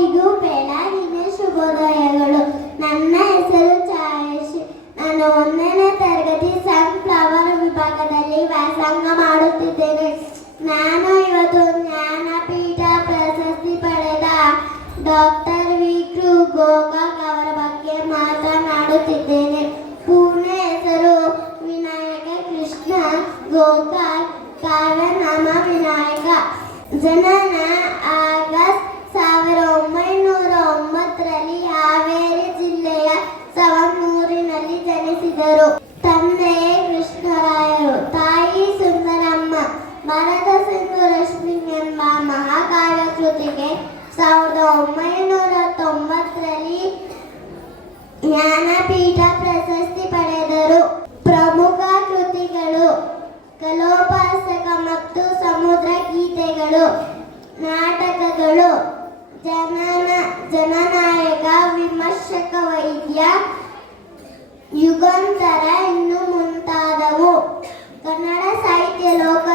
ಎಲ್ಲರಿಗೂ ಬೆಳಗಿನ ಶುಭೋದಯಗಳು ನನ್ನ ಹೆಸರು ಛಾಯಶ್ರೀ ನಾನು ಒಂದನೇ ತರಗತಿ ಸನ್ಫ್ಲವರ್ ವಿಭಾಗದಲ್ಲಿ ವ್ಯಾಸಂಗ ಮಾಡುತ್ತಿದ್ದೇನೆ. ನಾನು ಇವತ್ತು ಜ್ಞಾನಪೀಠ ಪ್ರಶಸ್ತಿ ಪಡೆದ ಡಾಕ್ಟರ್ ವಿ ಕೃ ಅವರ ಬಗ್ಗೆ ಮಾತನಾಡುತ್ತಿದ್ದೇನೆ. ಪೂರ್ಣ ಹೆಸರು ವಿನಾಯಕ ಕೃಷ್ಣ ಗೋಕಾಕ್ ಕಾರ್ಯನಾಮ ವಿನಾಯಕ. ಜನನ ಆಗಸ್ಟ್ ಭಾರತ ಸಿಂಧು ರಶ್ಮಿ ಎಂಬ ಮಹಾಕಾಲ ಕೃತಿಗೆ ಸಾವಿರದ ಒಂಬೈನೂರ ತೊಂಬತ್ತರಲ್ಲಿ ಜ್ಞಾನಪೀಠ ಪ್ರಶಸ್ತಿ ಪಡೆದರು. ಪ್ರಮುಖ ಕೃತಿಗಳು ಕಲೋಪಾಸಕ ಮತ್ತು ಸಮುದ್ರ ಗೀತೆಗಳು ನಾಟಕಗಳು, ಜನನ, ಜನನಾಯಕ, ವಿಮರ್ಶಕ ವೈದ್ಯ, ಯುಗಾಂತರ ಇನ್ನು ಮುಂತಾದವು. ಕನ್ನಡ ಸಾಹಿತ್ಯ ಲೋಕ